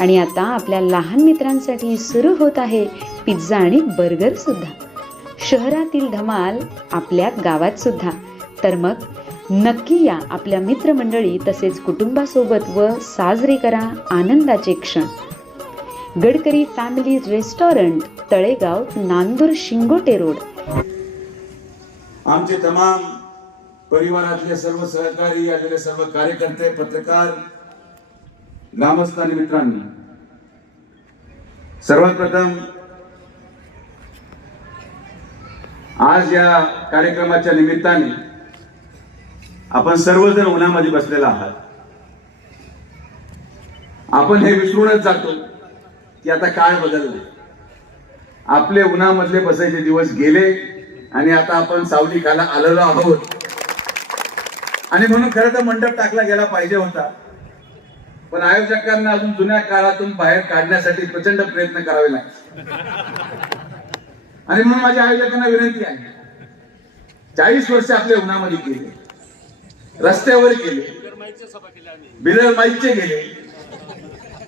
आणि आता आपल्या लहान मित्रांसाठी सुरू होत आहे पिझ्झा आणि बर्गर सुद्धा. शहरातील धमाल आपल्या गावात सुद्धा. तर मग नक्की या आपल्या मित्रमंडळी तसेच कुटुंबासोबत व साजरे करा आनंदाचे क्षण. Gadkari family restaurant Talegaon Nandur Shingote road. आमचे तमाम परिवारातले सर्व सहकारी आलेले सर्व कार्यकर्ते पत्रकार ग्रामस्थ आणि मित्रांनी. सर्वात प्रथम आज या कार्यक्रमाच्या निमित्ताने आपण सर्वजण उन्हामध्ये बसलेला आहात. आपण हे विसरूनच जातो की आता काळ बदलले आपले उन्हामधले बसायचे दिवस गेले आणि आता आपण सावली खायला आलेलो आहोत. आणि म्हणून खरं तर मंडप टाकला गेला पाहिजे होता. पण आयोजकांना अजून जुन्या काळातून बाहेर काढण्यासाठी प्रचंड प्रयत्न करावे लागले आणि म्हणून माझ्या आयोजकांना विनंती आहे. चाळीस वर्ष आपल्या उन्हामध्ये गेले. रस्त्यावर गेले. बिगर माईकचे गेले.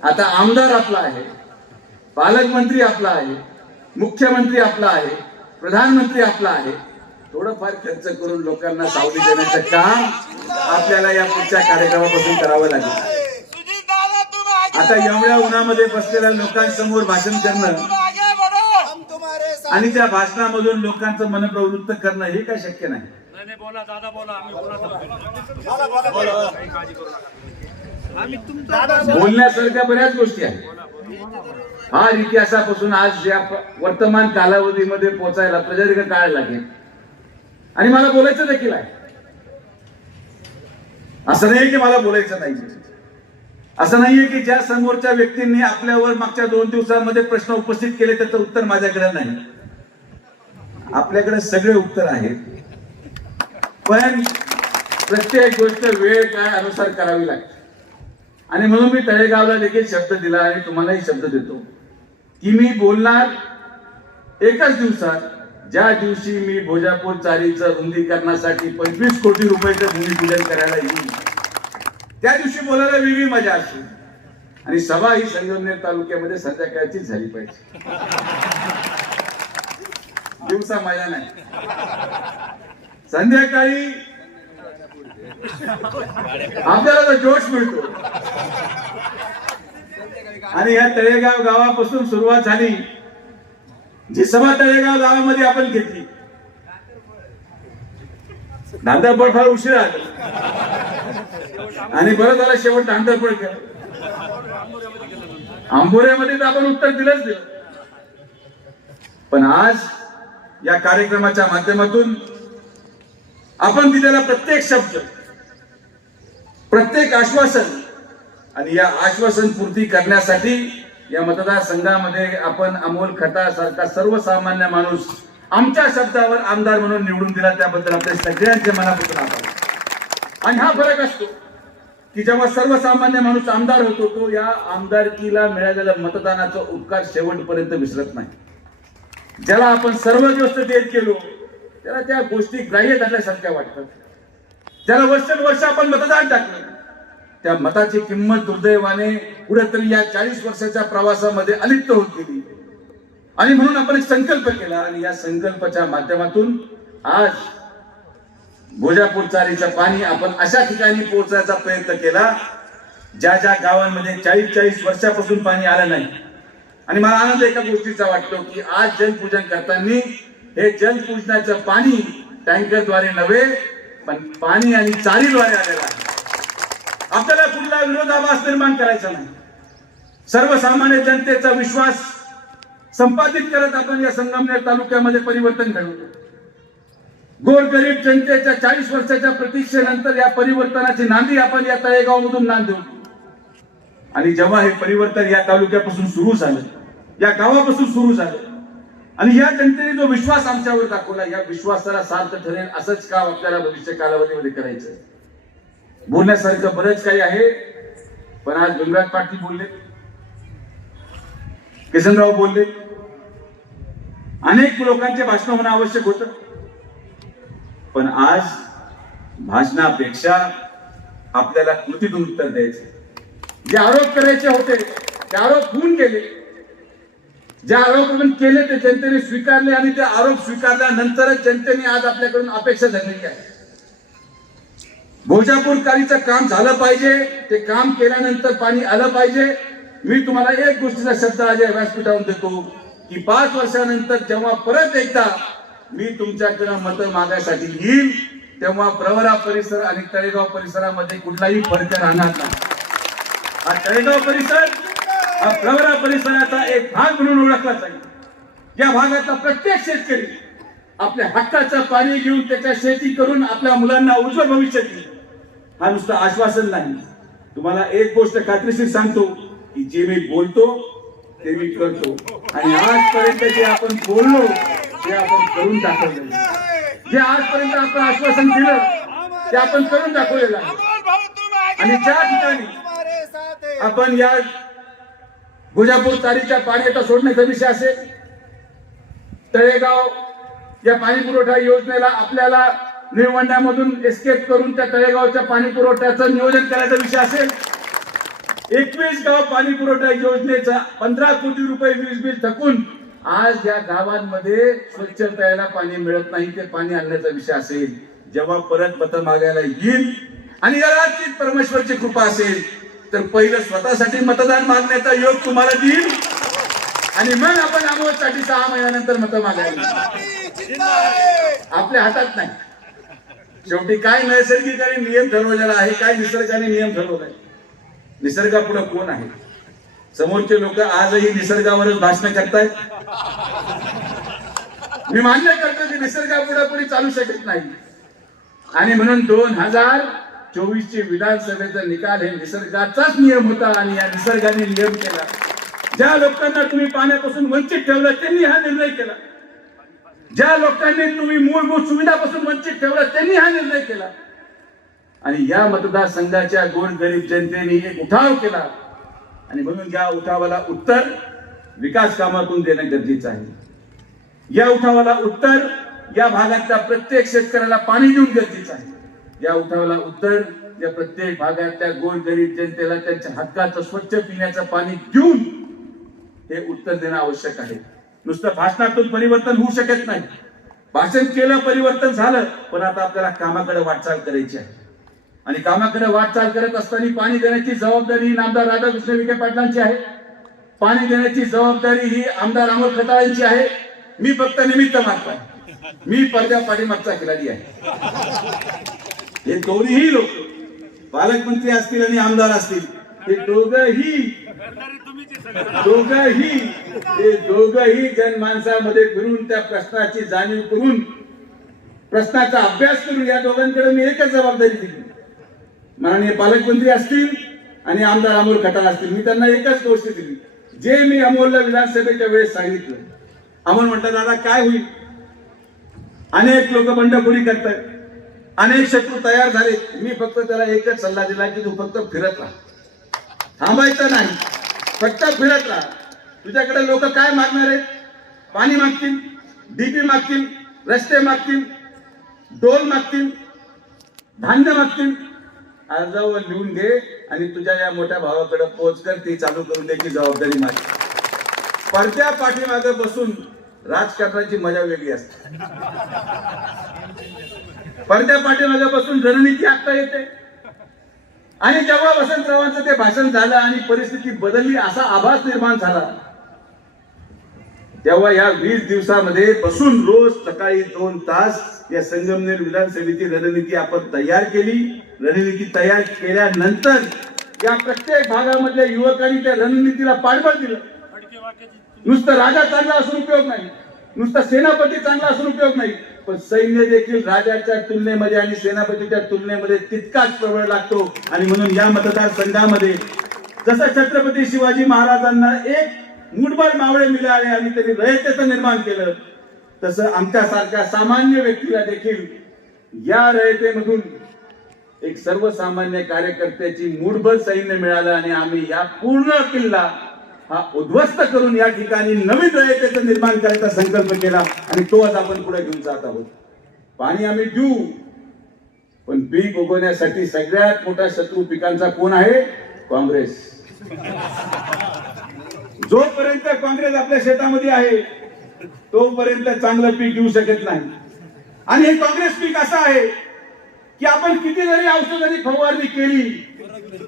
आता आमदार आपला आहे. पालकमंत्री आपला आहे. मुख्यमंत्री आपला आहे. प्रधानमंत्री आपला आहे. थोडंफार खर्च करून लोकांना सावली देण्याचं काम आपल्याला या पुढच्या कार्यक्रमापासून करावं लागेल. आता एवढ्या उन्हामध्ये बसलेल्या लोकांसमोर भाषण करणं आणि त्या भाषणामधून लोकांचं मन प्रवृत्त करणं हे काय शक्य नाही? नाही नाही बोला दादा बोला आम्ही बोला बोलण्यासारख्या बऱ्याच गोष्टी आहेत. हा इतिहासापासून आज या वर्तमान कालावधीमध्ये पोहोचायला प्रदीर्घ काळ लागेल. आणि मला बोलायचं देखील आहे. असं नाही की मला बोलायचं नाही असं नाहीये की ज्या समोरच्या व्यक्तींनी आपल्यावर मागच्या दोन दिवसांमध्ये प्रश्न उपस्थित केले त्याचं उत्तर माझ्याकडे नाही. आपल्याकडे सगळे उत्तर आहेत. पण प्रत्येक गोष्ट वेळ काय अनुसार करावी लागते. आणि म्हणून मी तळेगावला देखील शब्द दिला आणि तुम्हालाही शब्द देतो. की मी बोलणार एकाच दिवसात ज्या दिवशी मी भोजापूर चारीचं रुंदीकरणासाठी पंचवीस कोटी रुपयाचं भूमिपूजन करायला येईल त्या दिवशी बोलायला वेगळी मजा असते आणि सभा ही संगमनेर तालुक्यामध्ये संध्याकाळचीच झाली पाहिजे. दिवसा मजा नाही. संध्याकाळी आपल्याला जोश मिळतो. आणि या तळेगाव गावापासून सुरुवात झाली. जी सभा तळेगाव गावामध्ये आपण घेतली. धांदरपड फार उशीर आली. आणि बरं झालं शेवट अंतर केलं आंबोऱ्यामध्ये तर आपण उत्तर दिलंच दिलं. पण आज या कार्यक्रमाच्या माध्यमातून आपण दिलेला प्रत्येक शब्द प्रत्येक आश्वासन आणि या आश्वासन पूर्ती करण्यासाठी या मतदारसंघामध्ये आपण अमोल खटासारखा सर्वसामान्य माणूस आमच्या शब्दावर आमदार म्हणून निवडून दिला. त्याबद्दल आपल्या सगळ्यांचे मनापासून आभार. आणि हा फरक असतो. की जेव्हा सर्वसामान्य माणूस आमदार होतो तो या आमदारकीला मिळालेल्या मतदानाचा उपकार शेवटपर्यंत विसरत नाही. ज्याला आपण सर्व गोष्ट देत गेलो त्याला त्या गोष्टी ग्राह्य धरल्यासारख्या वाटतात. ज्याला वर्षानुवर्ष आपण मतदान टाकलं त्या मताची किंमत दुर्दैवाने कुठेतरी या चाळीस वर्षाच्या प्रवासामध्ये अलिप्त होत गेली. आणि म्हणून आपण एक संकल्प केला आणि या संकल्पाच्या माध्यमातून आज भोजापूर चारीचं पाणी आपण अशा ठिकाणी पोहोचण्याचा प्रयत्न केला ज्या ज्या गावांमध्ये चाळीस चाळीस वर्षापासून पाणी आलं नाही. आणि मला आनंद एका गोष्टीचा वाटतो की आज जलपूजन करताना हे जलपूजनाचं पाणी टँकरद्वारे नव्हे पण पाणी आणि चारीद्वारे आलेलं आहे. आपल्याला कुठला विरोधाभास निर्माण करायचा नाही. सर्वसामान्य जनतेचा विश्वास संपादित करत आपण या संगमनेर तालुक्यामध्ये परिवर्तन घडवतो. गोरगरीब जनतेच्या चाळीस वर्षाच्या प्रतीक्षेनंतर या परिवर्तनाची नांदी आपण या तळेगाव मधून नांदू आणि जेव्हा हे परिवर्तन या तालुक्यापासून सुरू झालं या गावापासून सुरू झालं आणि या जनतेने जो विश्वास आमच्यावर दाखवला या विश्वासाला सार्थ ठरेल असंच काम आपल्याला भविष्य कालावधीमध्ये करायचं आहे. बोलण्यासारखं बरंच काही आहे पण आज गंगराज पाटील बोलले किसनराव बोलले अनेक लोकांचे भाषण होणं आवश्यक होतं पण आज भाषणापेक्षा आपल्याला कृतीतून उत्तर द्यायचे जे आरोप करायचे होते ते आरोप होऊन गेले. जे आरोप आपण केले ते जनतेने स्वीकारले आणि ते आरोप स्वीकारल्यानंतरच जनतेने आज आपल्याकडून अपेक्षा धरलेली आहे. भोजापूरकारीचं काम झालं पाहिजे ते काम केल्यानंतर पाणी आलं पाहिजे. मी तुम्हाला एक गोष्टीचा शब्द आज व्यासपीठावर देतो की पाच वर्षानंतर जेव्हा परत एकदा मी तुमच्याकडे मतं मागायसाठी येईल तेव्हा प्रवरा परिसर आणि तळेगाव परिसरामध्ये कुठलाही फरक राहणार नाही. हा तळेगाव परिसर हा प्रवरा परिसराचा एक भाग म्हणून ओळखला जाईल. या भागाचा प्रत्येक शेतकरी आपल्या हक्काचं पाणी घेऊन त्याच्या शेती करून आपल्या मुलांना उज्ज्वल भविष्य देईल हा नुसतं आश्वासन नाही. तुम्हाला एक गोष्ट खात्रीशीर सांगतो की जे मी बोलतो ते मी करतो. आणि आजपर्यंत जे आपण बोललो ते आपण करून दाखवलेलं आहे. जे आजपर्यंत आपण आश्वासन दिलं ते आपण करून दाखवलेलं आहे आणि ज्या ठिकाणी आपण या गुजापूर तारीच्या पाण्याचा सोडण्याचा विषय असेल तळेगाव या पाणी पुरवठा योजनेला आपल्याला निळवंड्यामधून एस्केप करून त्या तळेगावच्या पाणी पुरवठ्याचं नियोजन करायचा विषय असेल एकवीस गाव पाणी पुरवठा योजनेचा पंधरा कोटी रुपये वीज बिल थकून आज या गावांमध्ये स्वच्छ प्यायला पाणी मिळत नाही ते पाणी आणण्याचा विषय असेल जेव्हा परत पत मागायला येईल आणि याला परमेश्वरची कृपा असेल तर पहिलं स्वतःसाठी मतदान मागण्याचा योग तुम्हाला देईल. आणि मग आपण आमोदसाठी सहा महिन्यानंतर मतं मागायला आपल्या हातात नाही. शेवटी काय नैसर्गिकाने नियम ठरवलेला आहे काय निसर्गाने नियम ठरवलाय? निसर्गापुढे कोण आहे? समोरचे लोक आजही निसर्गावरच भाषण करतायत. मी मान्य करतो की निसर्गापुढे कोणी चालू शकत नाही. आणि म्हणून दोन हजार चोवीस चे विधानसभेचा निकाल हे निसर्गाचाच नियम होता आणि या निसर्गाने नियम केला. ज्या लोकांना तुम्ही पाण्यापासून वंचित ठेवलं त्यांनी हा निर्णय केला. ज्या लोकांनी तुम्ही मूलभूत सुविधापासून वंचित ठेवलं त्यांनी हा निर्णय केला. आणि या मतदारसंघाच्या गोरगरीब जनतेने एक उठाव केला. आणि म्हणून या उठावाला उत्तर विकास कामातून देणं गरजेचं आहे. या उठावाला उत्तर या भागातल्या प्रत्येक शेतकऱ्याला पाणी देऊन गरजेचं आहे. या उठावाला उत्तर या प्रत्येक भागातल्या गोरगरीब जनतेला त्यांच्या हक्काचं स्वच्छ पिण्याचं पाणी देऊन हे उत्तर देणं आवश्यक आहे. नुसतं भाषणातून परिवर्तन होऊ शकत नाही. भाषण केलं परिवर्तन झालं पण आता आपल्याला कामाकडे वाटचाल करायची आहे. आणि कामाकडे वाटचाल करत असताना पाणी देण्याची जबाबदारी ही आमदार राधाकृष्ण विखे पाटलांची आहे. पाणी देण्याची जबाबदारी ही आमदार अमोल खताळांची आहे. मी फक्त निमित्त मागतो. आहे मी पडद्या पाठीमागचा खिलाडी आहे. हे दोन्हीही लोक पालकमंत्री असतील आणि आमदार असतील हे दोघंही दोघही दोघंही हे दोघही जनमानसामध्ये फिरून त्या प्रश्नाची जाणीव करून प्रश्नाचा अभ्यास करून या दोघांकडे मी एकच जबाबदारी दिली. माननीय पालकमंत्री असतील आणि आमदार अमोल खटाळ असतील. मी त्यांना एकच गोष्ट दिली. जे मी अमोलला विधानसभेच्या वेळेस सांगितलं अमोल म्हणतात दादा काय होईल? अनेक लोक बंडखोरी करतात. अनेक शत्रू तयार झाले. मी फक्त त्याला एकच सल्ला दिला की तू फक्त फिरत राहा. थांबायचं नाही. फक्त फिरत राहा. तुझ्याकडे लोक काय मागणार आहेत? पाणी मागतील डीपी मागतील रस्ते मागतील डोल मागतील धान्य मागतील. अर्जावर लिहून घे आणि तुझ्या या मोठ्या भावाकडे पोच कर ती चालू करून द्यायची जबाबदारी माझी. पडद्या पाठीमागे बसून राजकारणाची मजा वेगळी असते. पडद्या पाठीमागे बसून रणनीती आखता येते. आणि जेव्हा वसंतरावांचं ते भाषण झालं आणि परिस्थिती बदलली असा आभास निर्माण झाला. तेव्हा या वीस दिवसामध्ये बसून रोज सकाळी दोन तास या संगमनेर विधानसभेची रणनीती आपण तयार केली. रणनीती तयार केल्यानंतर या प्रत्येक भागामधल्या युवकांनी त्या रणनीतीला पाठबळ दिलं. नुसतं राजा चांगला असून उपयोग नाही. नुसता सेनापती चांगला असून उपयोग नाही. पण सैन्य देखील राजाच्या तुलनेमध्ये आणि सेनापतीच्या तुलनेमध्ये तितकाच प्रबळ लागतो. आणि म्हणून या मतदारसंघामध्ये जसं छत्रपती शिवाजी महाराजांना एक मुठभर मावळे मिळाले आणि त्यांनी रयतेचं निर्माण केलं. तसं आमच्यासारख्या सामान्य व्यक्तीला देखील या रयतेमधून एक सर्वसामान्य कार्यकर्त्याची मूठभर सैन्य मिळालं आणि आम्ही या पूर्ण किल्ला हा उद्ध्वस्त करून या ठिकाणी नवीन रयतेचं निर्माण करायचा संकल्प केला आणि तो आज आपण पुढे घेऊन जात आहोत. पाणी आम्ही देऊ पण पीक उगवण्यासाठी सगळ्यात मोठा शत्रू पिकांचा कोण आहे? काँग्रेस. जोपर्यंत काँग्रेस आपल्या शेतामध्ये आहे तोपर्यंत चांगलं पीक येऊ शकत नाही. आणि हे काँग्रेस पीक असं आहे की आपण किती जरी औषधांनी फवारणी केली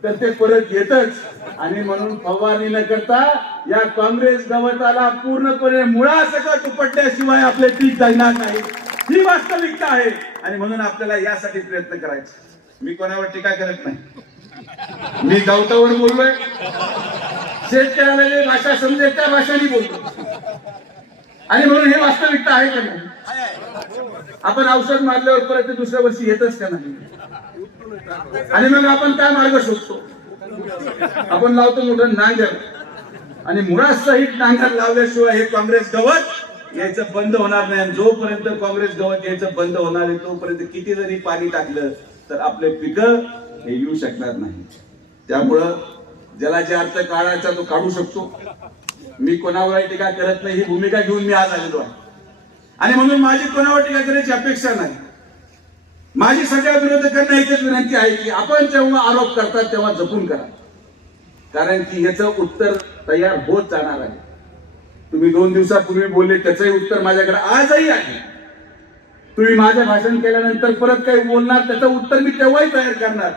तर ते परत घेतच. आणि म्हणून फवारणी न करता या काँग्रेस गवताला पूर्णपणे मुळासकट उपटल्याशिवाय आपले पीक जाणार नाही. ही वास्तविकता आहे. आणि म्हणून आपल्याला यासाठी प्रयत्न करायचा. मी कोणावर टीका करत नाही. मी गवतावर बोललोय. शेतकऱ्याला जे भाषा समजेल त्या भाषेने बोलतो. आणि म्हणून हे वास्तविकता आहे का नाही? आपण औषध मारल्यावर परत दुसऱ्या वर्षी येतच का नाही? आणि मग आपण काय मार्ग शोधतो? आपण लावतो मोठं नांगर. आणि मुळासहित नांगर लावल्याशिवाय हे काँग्रेस गवत यायचं बंद होणार नाही. आणि जोपर्यंत काँग्रेस गवत यायचं बंद होणार आहे तोपर्यंत किती जरी पाणी टाकलं तर आपले पिकं हे येऊ शकणार नाही. त्यामुळं जलाच्या अर्थ काढायचा तो काढू शकतो. मी कोणावर टीका करत नाही ही भूमिका घेऊन मी आज आलेलो आहे. आणि म्हणून माझी कोणावर टीका करायची अपेक्षा नाही. माझी सगळ्या विरोधकांना एकच विनंती आहे की आपण जेव्हा आरोप करतात तेव्हा जपून करा. कारण की याचं उत्तर तयार होत जाणार आहे. तुम्ही दोन दिवसापूर्वी बोलले त्याचंही उत्तर माझ्याकडे आजही आहे. तुम्ही माझं भाषण केल्यानंतर परत काही बोलणार त्याचं उत्तर मी तेव्हाही तयार करणार.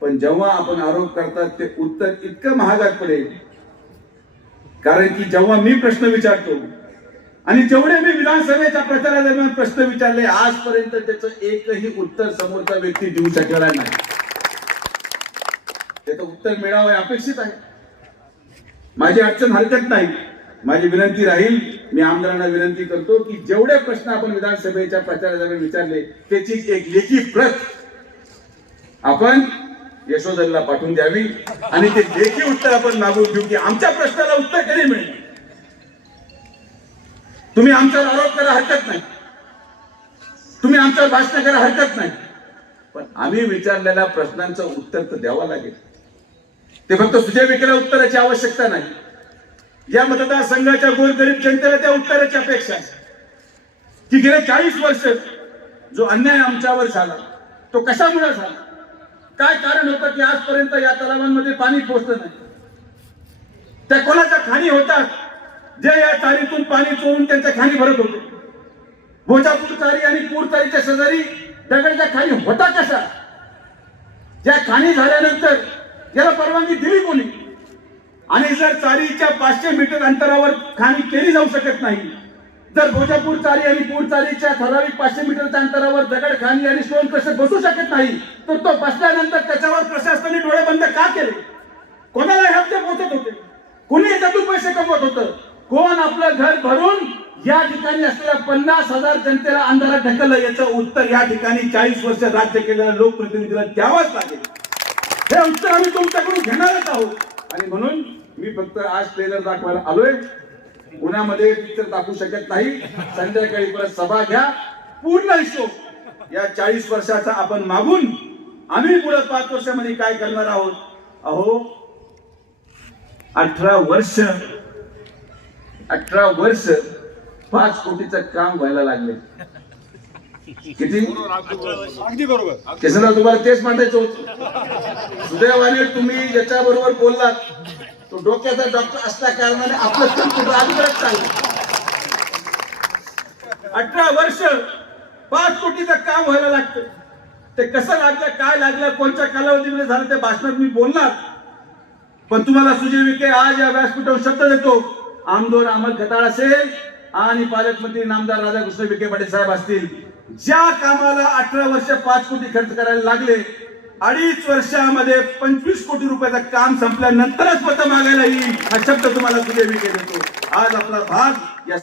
पण जेव्हा आपण आरोप करतात ते उत्तर इतकं महागात पडेल. कारण की जेव्हा मी प्रश्न विचारतो आणि जेवढे मी विधानसभेच्या प्रचारादरम्यान प्रश्न विचारले आजपर्यंत त्याचं एकही उत्तर समोरचा व्यक्ती देऊ शकलेला नाही. त्याचं उत्तर मिळावं हे अपेक्षित आहे. माझी अडचण हरकत नाही. माझी विनंती राहील मी आमदारांना विनंती करतो की जेवढे प्रश्न आपण विधानसभेच्या प्रचारादरम्यान विचारले त्याची एक लेखी प्रत आपण यशोधनला पाठवून द्यावी आणि ते लेखी उत्तर आपण मागवून देऊ की आमच्या प्रश्नाला उत्तर कधी मिळेल? तुम्ही आमच्यावर आरोप करा हरकत नाही. तुम्ही आमच्यावर भाषण करा हरकत नाही. पण आम्ही विचारलेल्या प्रश्नांचं उत्तर तर द्यावं लागेल. ते फक्त सुजय विकेला उत्तराची आवश्यकता नाही. या मतदारसंघाच्या गोरगरीब जनतेला त्या उत्तराची अपेक्षा आहे. की गेले चाळीस वर्ष जो अन्याय आमच्यावर झाला तो कशामुळे झाला? काय कारण होतं की आजपर्यंत या तलावांमध्ये पाणी पोहोचलं नाही? त्या कोणाच्या खाणी होतात जे या चारीतून पाणी चोरून त्यांच्या खाणी भरत होते. भोजापूर चारी आणि पूर चारीच्या शेजारी दगडच्या खाणी होता कशा ज्या खाणी झाल्यानंतर याला परवानगी दिली कोणी? आणि जर चारीच्या पाचशे मीटर अंतरावर खाणी केली जाऊ शकत नाही जर भोजापूर चारी आणि पूर चारीच्या ठराविक पाचशे मीटरच्या अंतरावर दगड खाणी आणि स्टोन क्रशर बसू शकत नाही तर तो बसल्यानंतर त्याच्यावर प्रशासनाने डोळे बंद का केले? कोणाला हप्ते पोहोचत होते? कोणी याच्यातून पैसे कमवत होतं? कोण आपलं घर भरून या ठिकाणी असलेल्या पन्नास हजार जनतेला अंधारात ढकललं? याचं उत्तर या ठिकाणी चाळीस वर्ष राज्य केलेल्या लोकप्रतिनिधीला द्यावंच लागेल. हे उत्तर आम्ही तुमच्याकडून घेणारच आहोत. आणि म्हणून मी फक्त आज ट्रेलर दाखवायला आलोय. उन्हामध्ये पिक्चर दाखवू शकत नाही. संध्याकाळी परत सभा घ्या. पूर्ण हिशोब या चाळीस वर्षाचा आपण मागून आम्ही पुढे पाच वर्षामध्ये काय करणार आहोत? अहो अठरा वर्ष अठरा वर्ष पाच कोटीचं काम व्हायला लागले. किती? अगदी बरोबर. केसरराव तुम्हाला तेच मांडायचं होतं. सुदैवाने तुम्ही ज्याच्या बरोबर बोललात. तो डोक्याचा डॉक्टर असल्या कारणाने आपलं काम कुठं चाललं. अठरा वर्ष पाच कोटीचं काम व्हायला लागतं. ते कसं लागलं काय लागलं कोणत्या कालावधीमध्ये झालं ते भाषणात मी बोलणार. पण तुम्हाला सुजय विखे आज या व्यासपीठावर शब्द देतो. आमदार अमल खताळ असेल आणि पालकमंत्री नामदार राधाकृष्ण विखे पाटील साहेब असतील. ज्या कामाला अठरा वर्ष पाच कोटी खर्च करायला लागले अडीच वर्षामध्ये पंचवीस कोटी रुपयाचं काम संपल्यानंतरच पत मागायला येईल हा शब्द तुम्हाला सुजय विखे देतो? आज आपला भाग या